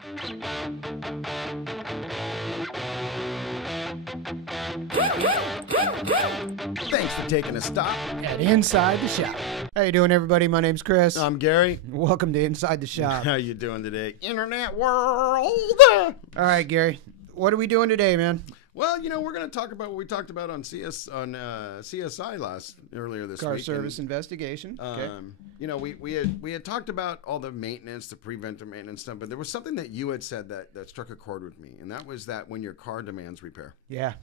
Thanks for taking a stop at Inside the Shop. How you doing, everybody? My name's Chris. I'm Gary. Welcome to Inside the Shop. How you doing today, Internet world? All right, Gary. What are we doing today, man? Well, we're going to talk about what we talked about on CSI earlier this week. Car service investigation. Okay. We had talked about all the maintenance, the preventive maintenance stuff, but there was something that you had said that struck a chord with me, and that was that when your car demands repair. Yeah.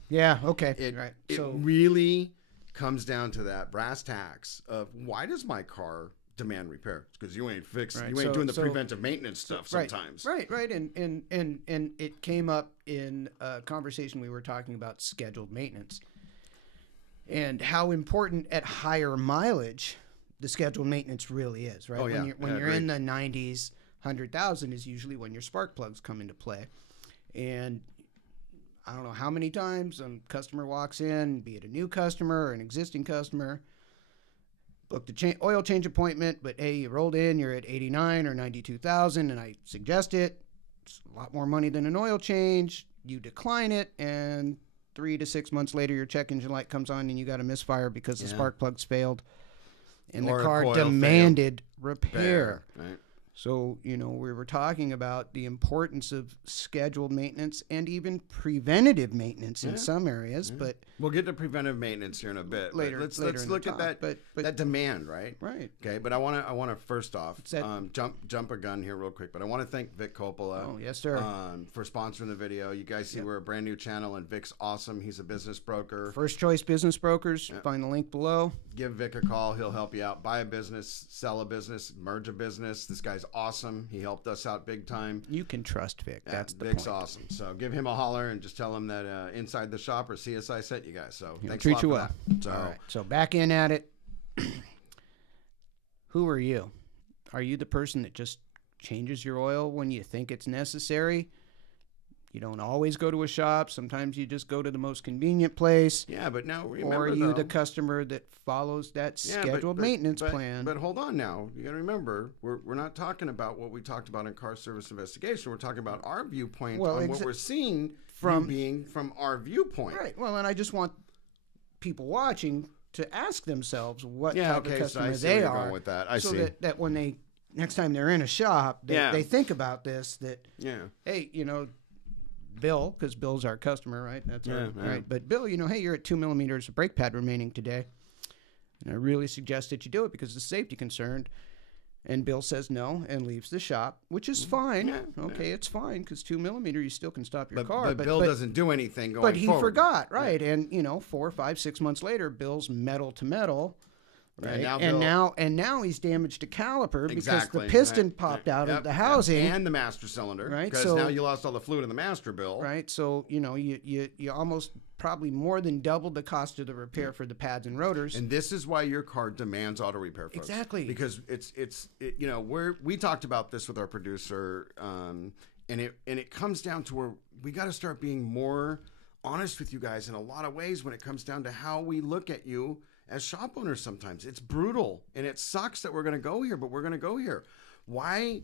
Okay. It really comes down to that brass tacks of why does my car demand repair? It's because you ain't fixed. Right. You ain't doing the preventive maintenance stuff sometimes. Right. And it came up in a conversation we were talking about scheduled maintenance and how important at higher mileage the scheduled maintenance really is, right? Oh, yeah. When you're in the 90s, 100,000 is usually when your spark plugs come into play. And I don't know how many times a customer walks in, be it a new customer or an existing customer, booked a oil change appointment, but hey, you rolled in, you're at 89 or 92,000, and I suggest it. It's a lot more money than an oil change. You decline it, and 3 to 6 months later, your check engine light comes on, and you got a misfire because the spark plugs failed, and the car demanded repair. Right. So, we were talking about the importance of scheduled maintenance and even preventative maintenance in some areas, but we'll get to preventive maintenance here in a bit. Later, let's look at that that demand, right? Right. Okay, but I want to first off jump a gun here real quick. But I want to thank Vic Coppola. Oh, yes, sir. For sponsoring the video. You guys see we're a brand new channel, and Vic's awesome. He's a business broker. First Choice Business Brokers. Yep. Find the link below. Give Vic a call. He'll help you out. Buy a business, sell a business, merge a business. This guy's awesome. He helped us out big time. You can trust Vic. That's the Vic's point. Awesome. So give him a holler and just tell him that Inside the Shop or CSI sent you guys. So He'll thanks treat a lot you for well. That. So, all right. So back in at it. Who are you? Are you the person that just changes your oil when you think it's necessary? You don't always go to a shop. Sometimes you just go to the most convenient place. Yeah, but now remember, or are you the customer that follows that scheduled maintenance plan? But hold on now. You got to remember, we're not talking about what we talked about in car service investigation. We're talking about our viewpoint on what we're seeing from our viewpoint. Right. Well, and I just want people watching to ask themselves what type of customer they are. Going with that. That when they next time they're in a shop, they think about this. Hey, Bill, because Bill's our customer, right? That's right. But Bill, hey, you're at 2 millimeters of brake pad remaining today, and I really suggest that you do it because of safety concern. And Bill says no and leaves the shop, which is fine. It's fine because 2 millimeter, you still can stop your car. But Bill doesn't do anything going forward. But he forgot, right? And 4, 5, 6 months later, Bill's metal to metal. Right. And now he's damaged a caliper because the piston popped out of the housing and the master cylinder. Right. Because now you lost all the fluid in the master, Bill. Right. So you almost probably more than doubled the cost of the repair for the pads and rotors. And this is why your car demands auto repair, folks. Exactly. Because we talked about this with our producer, and it comes down to where we got to start being more honest with you guys in a lot of ways when it comes down to how we look at you as shop owners. Sometimes it's brutal and it sucks that we're going to go here, but we're going to go here. Why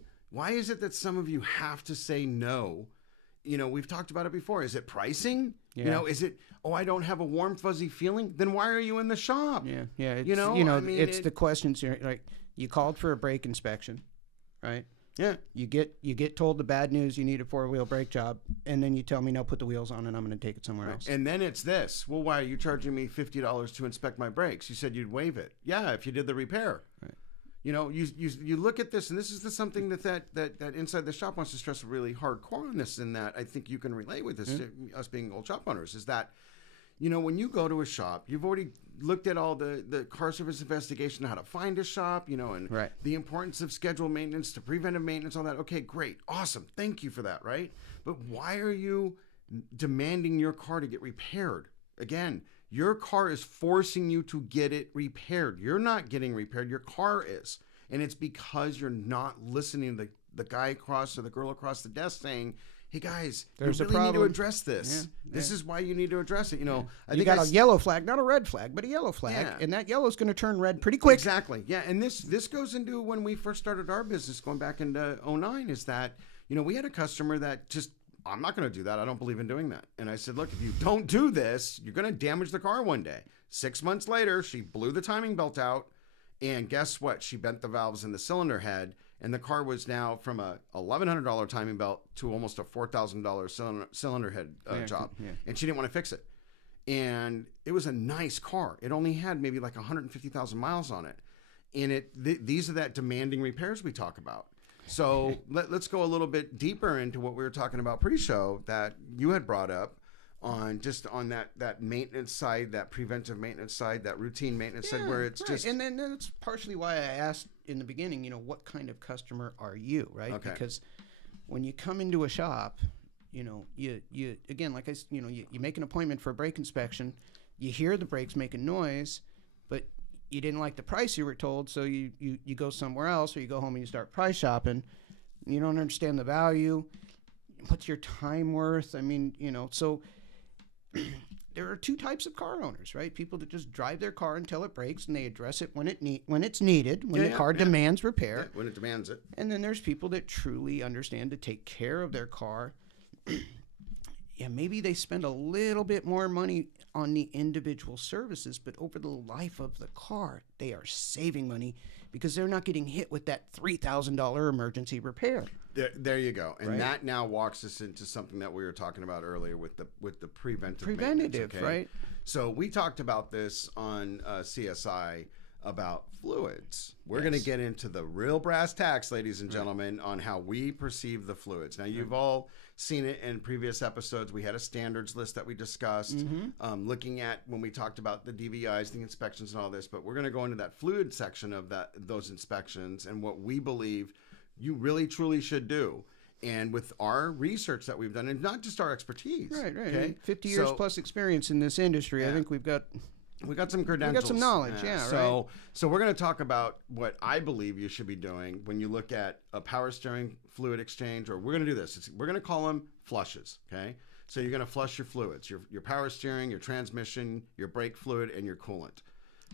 is it that some of you have to say no? We've talked about it before. Is it pricing? Yeah. Is it, I don't have a warm, fuzzy feeling? Then why are you in the shop? Yeah. It's the questions here. Like, you called for a brake inspection, right? Yeah. You get told the bad news, you need a 4-wheel brake job, and then you tell me, no, put the wheels on and I'm going to take it somewhere else. And then it's this. Well, why are you charging me $50 to inspect my brakes? You said you'd waive it. Yeah, if you did the repair. Right. You look at this, and this is something that Inside the Shop wants to stress really hardcore on this, and that I think you can relate with this, us being old shop owners, is that, when you go to a shop, you've already looked at all the car service investigation, how to find a shop, and the importance of scheduled maintenance to preventive maintenance, all that. Okay, great. Awesome. Thank you for that, right? But why are you demanding your car to get repaired? Again, your car is forcing you to get it repaired. You're not getting repaired. Your car is. And it's because you're not listening to the guy across or the girl across the desk saying, hey guys, there's you a really problem. need to address this. This is why you need to address it. I think got a yellow flag, not a red flag, but a yellow flag, and that yellow is going to turn red pretty quick. Exactly. Yeah, and this goes into when we first started our business, going back into 2009, is that we had a customer that just, I'm not going to do that. I don't believe in doing that. And I said, look, if you don't do this, you're going to damage the car one day. 6 months later, she blew the timing belt out. And guess what? She bent the valves in the cylinder head. And the car was now from a $1,100 timing belt to almost a $4,000 cylinder head job. Yeah. And she didn't want to fix it. And it was a nice car. It only had maybe like 150,000 miles on it. And these are that demanding repairs we talk about. So let's go a little bit deeper into what we were talking about pre-show that you had brought up on that maintenance side, that preventive maintenance side, that routine maintenance side, where it's just... And then that's partially why I asked in the beginning, what kind of customer are you, right? Okay. Because when you come into a shop, you again, like you make an appointment for a brake inspection, you hear the brakes making noise, but you didn't like the price you were told, so you go somewhere else, or you go home and you start price shopping. You don't understand the value. What's your time worth? I mean, so there are two types of car owners, right? People that just drive their car until it breaks and they address it when it's needed, when the car demands repair. Yeah, when it demands it. And then there's people that truly understand to take care of their car. Maybe they spend a little bit more money on the individual services, but over the life of the car, they are saving money because they're not getting hit with that $3,000 emergency repair. There you go. And that now walks us into something that we were talking about earlier with the preventative, okay? Right? So we talked about this on CSI about fluids. We're going to get into the real brass tacks, ladies and gentlemen, on how we perceive the fluids. Now, you've all seen it in previous episodes. We had a standards list that we discussed, looking at when we talked about the DVIs, the inspections and all this, but we're going to go into that fluid section of those inspections and what we believe you really truly should do. And with our research that we've done, and not just our expertise. Right. Okay? 50 years plus experience in this industry. I think we got some credentials. We got some knowledge, So we're going to talk about what I believe you should be doing when you look at a power steering fluid exchange, or we're going to do this. We're going to call them flushes, okay? So you're going to flush your fluids, your power steering, your transmission, your brake fluid, and your coolant,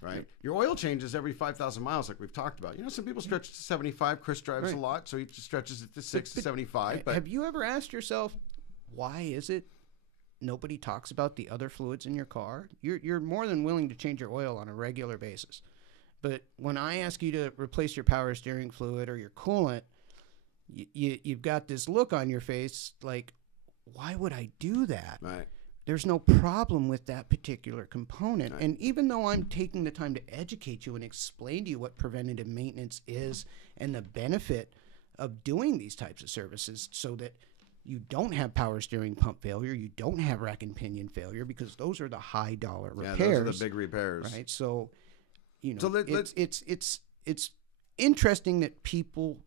right? Your oil changes every 5,000 miles, like we've talked about. Some people stretch it to 75. Chris drives a lot, so he stretches it to 6 to 75. But have you ever asked yourself, why is it nobody talks about the other fluids in your car? You're more than willing to change your oil on a regular basis. But when I ask you to replace your power steering fluid or your coolant, you've got this look on your face like, why would I do that? Right. There's no problem with that particular component. Right. And even though I'm taking the time to educate you and explain to you what preventative maintenance is and the benefit of doing these types of services so that you don't have power steering pump failure, you don't have rack and pinion failure, because those are the high dollar repairs. Yeah, those are the big repairs. Right? So, it's interesting that people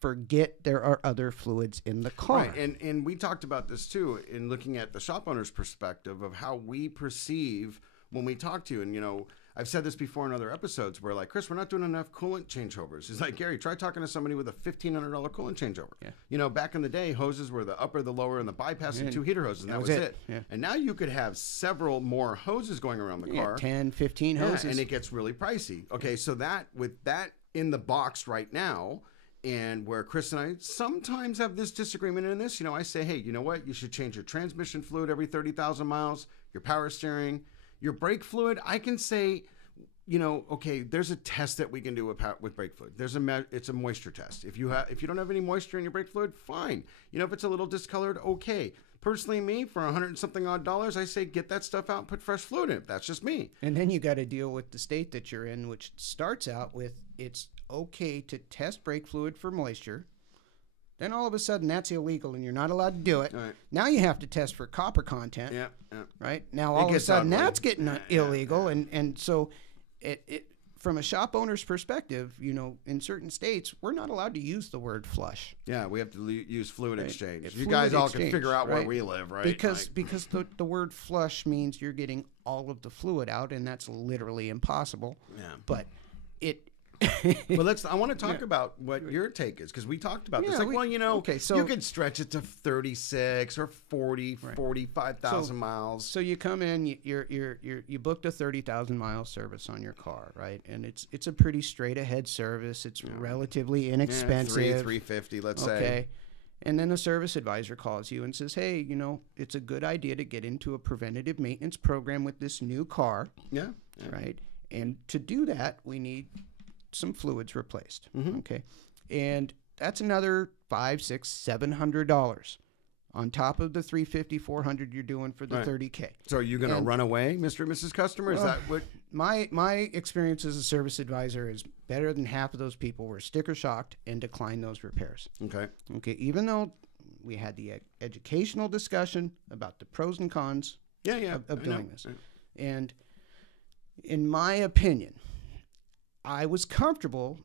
forget there are other fluids in the car. Right. And we talked about this too in looking at the shop owner's perspective of how we perceive when we talk to you. And I've said this before in other episodes where, like, Chris, we're not doing enough coolant changeovers. It's like, Gary, try talking to somebody with a $1,500 coolant changeover. Yeah. Back in the day, hoses were the upper, the lower, and the bypass and 2 heater hoses, and that was it. Yeah. And now you could have several more hoses going around the car. 10, 15 hoses. And it gets really pricey. Okay, so with that in the box right now, and where Chris and I sometimes have this disagreement in this, I say, hey, you know what? You should change your transmission fluid every 30,000 miles, your power steering, your brake fluid. I can say, okay, there's a test that we can do with brake fluid. It's a moisture test. If you don't have any moisture in your brake fluid, fine. If it's a little discolored, okay. Personally, me, for $100 and something odd, I say get that stuff out and put fresh fluid in it. That's just me. And then you got to deal with the state that you're in, which starts out with it's okay to test brake fluid for moisture. Then all of a sudden that's illegal and you're not allowed to do it. Right. Now you have to test for copper content. Yeah. Right? Now all of a sudden that's getting illegal. And so it from a shop owner's perspective, in certain states, we're not allowed to use the word flush. Yeah, we have to use fluid exchange. You guys all can figure out where we live, right? Because the word flush means you're getting all of the fluid out, and that's literally impossible. Yeah. But well, I want to talk about what your take is, because we talked about this. Okay, so you could stretch it to 36 or 40, 45,000 miles. So you come in, you booked a 30,000 mile service on your car, right? And it's a pretty straight ahead service. It's relatively inexpensive. $350, let's say. Okay. And then the service advisor calls you and says, hey, you know, it's a good idea to get into a preventative maintenance program with this new car. Yeah. Right? And to do that, we need some fluids replaced. Mm-hmm. Okay. And that's another $500, $600, $700 on top of the $350, $400 you're doing for the Right. $30K. So are you going to run away, Mr. and Mrs. Customer? Is that what? My experience as a service advisor is better than half of those people were sticker shocked and declined those repairs. Okay. Okay, even though we had the educational discussion about the pros and cons of doing this. Yeah. And in my opinion, I was comfortable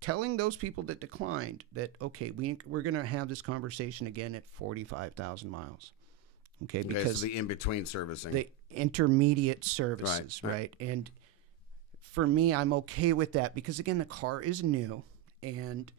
telling those people that declined that, okay, we're going to have this conversation again at 45,000 miles. Okay, because so the in-between servicing. the intermediate services, right? And for me, I'm okay with that because again, the car is new, and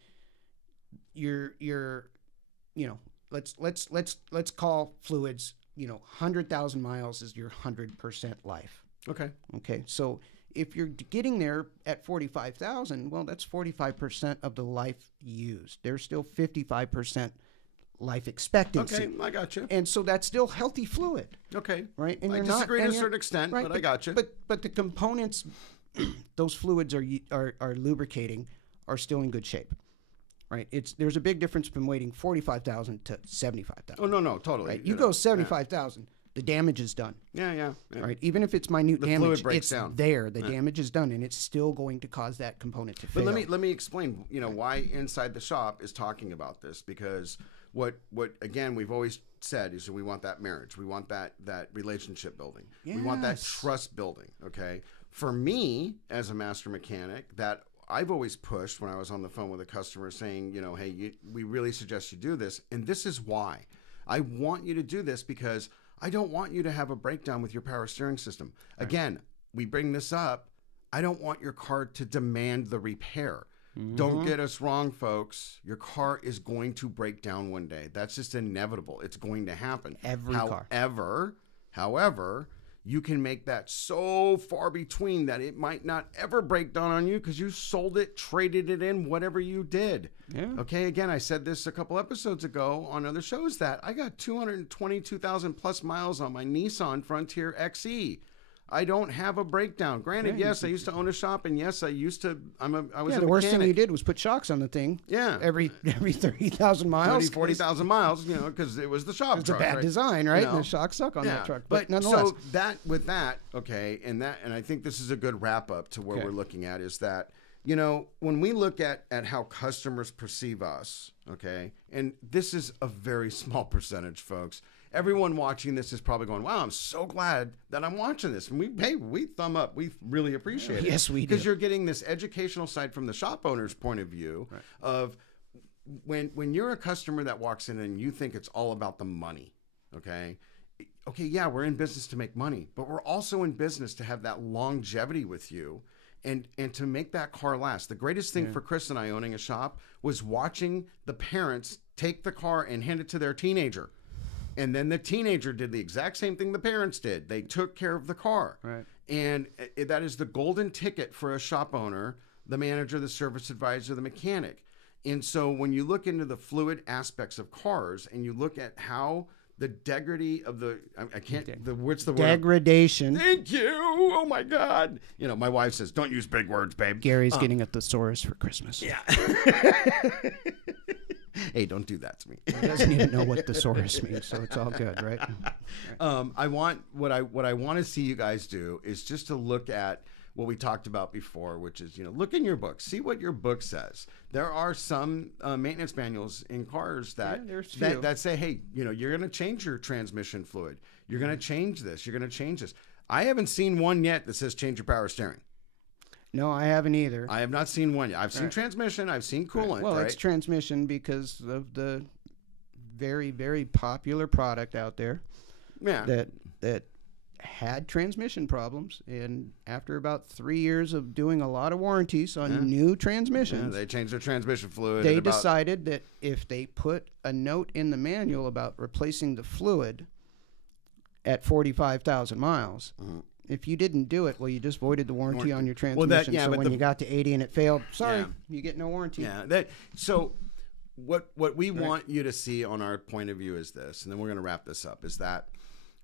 you're you know, let's call fluids, you know, 100,000 miles is your 100% life. Okay. Okay, so if you're getting there at 45,000, well, that's 45% of the life used. There's still 55% life expectancy. Okay, I got you. And so that's still healthy fluid. Okay. Right? And I disagree to a certain extent, but I got you. But the components, those fluids are lubricating, are still in good shape. Right? There's a big difference from waiting 45,000 to 75,000. Oh, no, totally. Right? You go 75,000, the damage is done. Yeah. Right? Even if it's minute damage, fluid breaks it's down. there. The damage is done, and it's still going to cause that component to fail. But let me explain, you know, why Inside the Shop is talking about this, because what again we've always said is that we want that marriage, we want that relationship building, we want that trust building. Okay, for me as a master mechanic, that I've always pushed when I was on the phone with a customer saying, you know, hey, we really suggest you do this, and this is why. I want you to do this because I don't want you to have a breakdown with your power steering system. Right. Again, we bring this up. I don't want your car to demand the repair. Mm-hmm. Don't get us wrong, folks. Your car is going to break down one day. That's just inevitable. It's going to happen. Every car. However, you can make that so far between that it might not ever break down on you because you sold it, traded it in, whatever you did. Yeah. Okay, again, I said this a couple episodes ago on other shows that I got 222,000 plus miles on my Nissan Frontier XE. I don't have a breakdown. Granted, yes, I used to own a shop, and yes, I used to. I was a mechanic. The worst thing you did was put shocks on the thing. Yeah, every 30,000 miles, 40,000 miles. You know, because it was the shop. It's a bad design, right? You know? And the shocks suck on that truck. But nonetheless, so okay, and I think this is a good wrap up to where we're looking at is that, you know, when we look at how customers perceive us, okay, and this is a very small percentage, folks. Everyone watching this is probably going, wow, I'm so glad that I'm watching this. And we thumb up. We really appreciate it. Yes, we do. Because you're getting this educational side from the shop owner's point of view of when you're a customer that walks in and you think it's all about the money, okay? Okay, yeah, we're in business to make money, but we're also in business to have that longevity with you and to make that car last. The greatest thing for Chris and I owning a shop was watching the parents take the car and hand it to their teenager. And then the teenager did the exact same thing the parents did. They took care of the car. Right. And that is the golden ticket for a shop owner, the manager, the service advisor, the mechanic. And so when you look into the fluid aspects of cars and you look at how the degradation of what's the word? Degradation. Thank you. Oh my God. You know, my wife says, don't use big words, babe. Gary's getting a thesaurus for Christmas. Yeah. Hey, don't do that to me. He doesn't even know what thesaurus means, so it's all good, right? What I want to see you guys do is just to look at what we talked about before, which is, you know, look in your book, see what your book says. There are some maintenance manuals in cars that say, hey, you know, you're going to change your transmission fluid. You're going to change this. You're going to change this. I haven't seen one yet that says change your power steering. No, I haven't either. I have not seen one yet. I've seen transmission. I've seen coolant. Well, it's transmission because of the very, very popular product out there. Yeah. That had transmission problems, and after about 3 years of doing a lot of warranties on new transmissions, they changed their transmission fluid. They decided that if they put a note in the manual about replacing the fluid at 45,000 miles. Mm-hmm. If you didn't do it, well, you just voided the warranty on your transmission. So when you got to 80 and it failed, sorry, you get no warranty. Yeah. So what we want you to see on our point of view is this, and then we're going to wrap this up, is that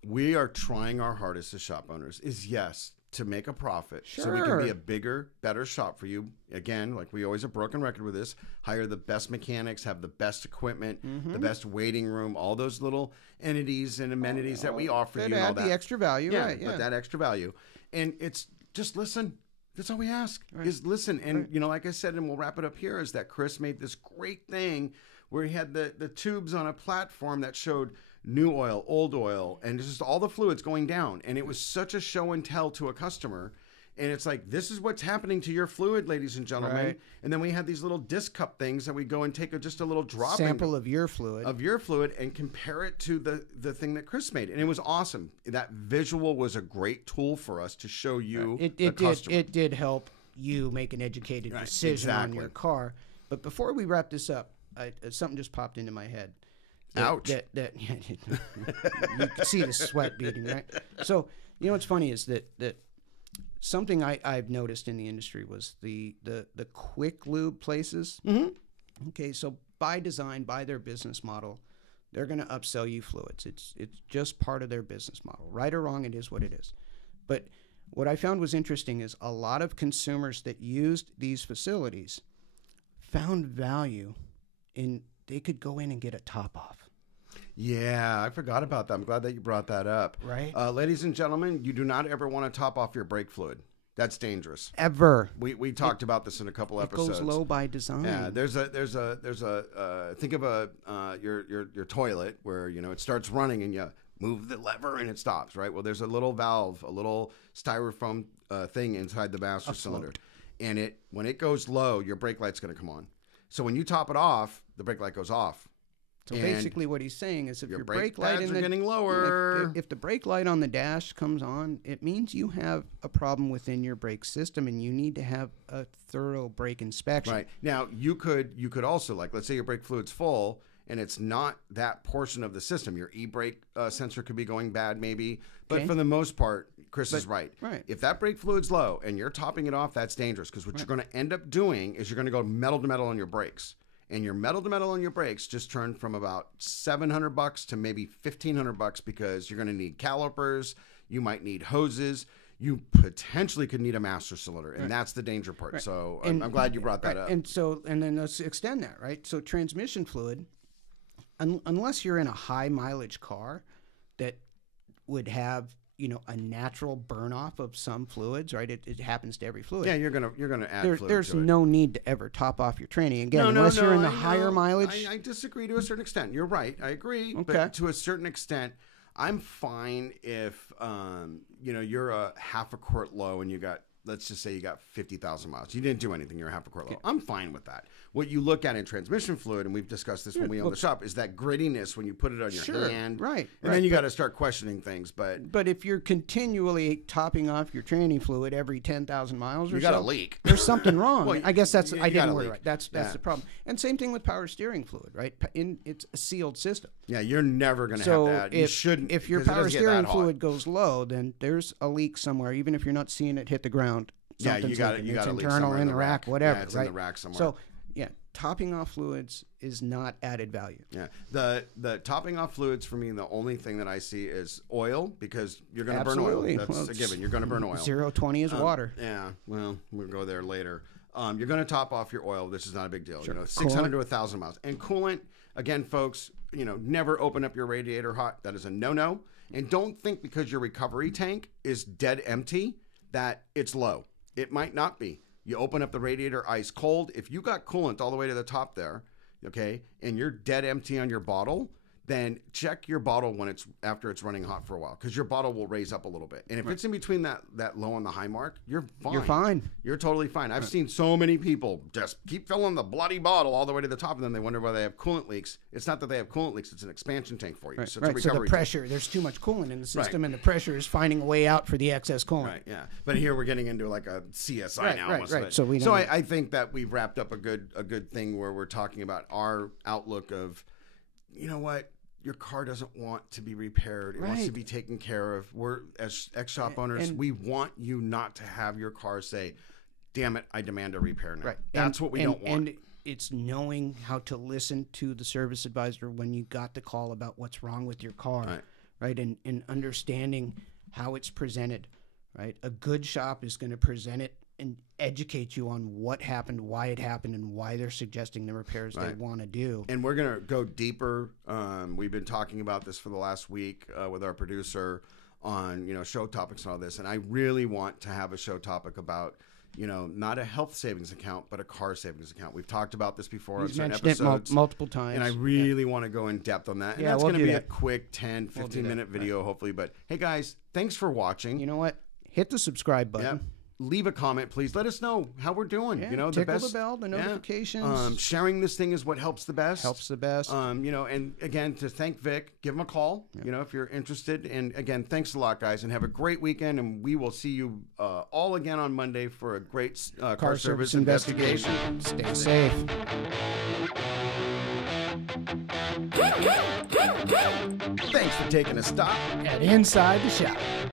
we are trying our hardest as shop owners is, yes, to make a profit so we can be a bigger, better shop for you. Again, like we always have broken record with this, hire the best mechanics, have the best equipment, the best waiting room, all those little entities and amenities that we offer you. That add the extra value, right? But that extra value. And it's just listen. That's all we ask is listen. And, you know, like I said, and we'll wrap it up here, is that Chris made this great thing where he had the tubes on a platform that showed new oil, old oil, and just all the fluids going down. And it was such a show and tell to a customer. And it's like, this is what's happening to your fluid, ladies and gentlemen. Right. And then we had these little disc cup things that we go and take just a little drop sample of your fluid and compare it to the thing that Chris made. And it was awesome. That visual was a great tool for us to show you the customer. It did help you make an educated decision on your car. But before we wrap this up, something just popped into my head. Ouch. You can see the sweat beading, right? So, you know what's funny is that something I've noticed in the industry was the quick lube places. Mm-hmm. Okay, so by design, by their business model, they're going to upsell you fluids. It's just part of their business model. Right or wrong, it is what it is. But what I found was interesting is a lot of consumers that used these facilities found value in they could go in and get a top off. Yeah, I forgot about that. I'm glad that you brought that up. Right. Ladies and gentlemen, you do not ever want to top off your brake fluid. That's dangerous. Ever. We talked about this in a couple episodes. It goes low by design. Yeah, there's a think of your toilet where, you know, it starts running and you move the lever and it stops, right? Well, there's a little valve, a little styrofoam thing inside the master cylinder. And when it goes low, your brake light's going to come on. So when you top it off, the brake light goes off. So basically what he's saying is if your brake light are getting lower. If the brake light on the dash comes on, it means you have a problem within your brake system and you need to have a thorough brake inspection. Right. Now, you could also, like, let's say your brake fluid's full and it's not that portion of the system. Your e-brake sensor could be going bad maybe. But for the most part, Chris is right. If that brake fluid's low and you're topping it off, that's dangerous because what you're going to end up doing is you're going to go metal to metal on your brakes. And your metal to metal on your brakes just turned from about $700 to maybe $1,500 because you're going to need calipers. You might need hoses. You potentially could need a master cylinder, and that's the danger part. So I'm glad you brought that up. And then let's extend that, right? So transmission fluid, unless you're in a high mileage car that would have, you know, a natural burn off of some fluids, right? It happens to every fluid. Yeah, you're gonna add fluid. There's to it. no need to ever top off your training again, unless you're in the higher mileage. I disagree to a certain extent. You're right. I agree. Okay. But to a certain extent, I'm fine if you know, you're a half a quart low and you got, let's just say you got 50,000 miles. You didn't do anything. You're a half a quart low. I'm fine with that. What you look at in transmission fluid, and we've discussed this when we own the shop, is that grittiness when you put it on your hand. Right. And then you got to start questioning things. But if you're continually topping off your training fluid every 10,000 miles or so, you got a leak. There's something wrong. Well, I guess I didn't word it right. That's the problem. And same thing with power steering fluid, right? It's a sealed system. Yeah, you're never going to have that. You shouldn't. If your power steering fluid goes low, then there's a leak somewhere, even if you're not seeing it hit the ground. Yeah, you got it. It's internal in the rack, whatever. Yeah, it's right? in the rack somewhere. So, yeah, topping off fluids is not added value. Yeah, the topping off fluids for me, the only thing that I see is oil because you're going to burn oil. That's a given. You're going to burn oil. 0.20 is water. Yeah, well, we'll go there later. You're going to top off your oil. This is not a big deal. Sure. You know, 600 to 1,000 miles. And coolant, again, folks, you know, never open up your radiator hot. That is a no-no. And don't think because your recovery tank is dead empty that it's low. It might not be. You open up the radiator ice cold. If you got coolant all the way to the top there, okay, and you're dead empty on your bottle, then check your bottle when after it's running hot for a while because your bottle will raise up a little bit. And if it's in between that low and the high mark, you're fine. You're fine. You're totally fine. I've seen so many people just keep filling the bloody bottle all the way to the top, and then they wonder why they have coolant leaks. It's not that they have coolant leaks. It's an expansion tank for you. Right. So it's a recovery So the pressure, tank. there's too much coolant in the system, and the pressure is finding a way out for the excess coolant. Right, yeah. But here we're getting into like a CSI now. Almost. Right. So I think that we've wrapped up a good thing where we're talking about our outlook of, you know what, your car doesn't want to be repaired. It wants to be taken care of. We're, as ex-shop owners, we want you not to have your car say, damn it, I demand a repair now. Right. That's what we don't want. it's knowing how to listen to the service advisor when you got the call about what's wrong with your car, right? And understanding how it's presented, right? A good shop is going to present it and educate you on what happened, why it happened, and why they're suggesting the repairs they want to do. And we're going to go deeper. We've been talking about this for the last week with our producer on, show topics and all this. And I really want to have a show topic about, not a health savings account, but a car savings account. We've talked about this before on certain episodes. Multiple times. And I really want to go in depth on that. And that's going to be a quick 10, 15-minute video, hopefully. But, hey, guys, thanks for watching. You know what? Hit the subscribe button. Yep. Leave a comment, please. Let us know how we're doing. Tickle the bell, the notifications. Sharing this thing is what helps the best. And again, to thank Vic, give him a call, if you're interested. And again, thanks a lot, guys, and have a great weekend. And we will see you all again on Monday for a great car service investigation. Stay safe. Thanks for taking a stop at Inside the Shop.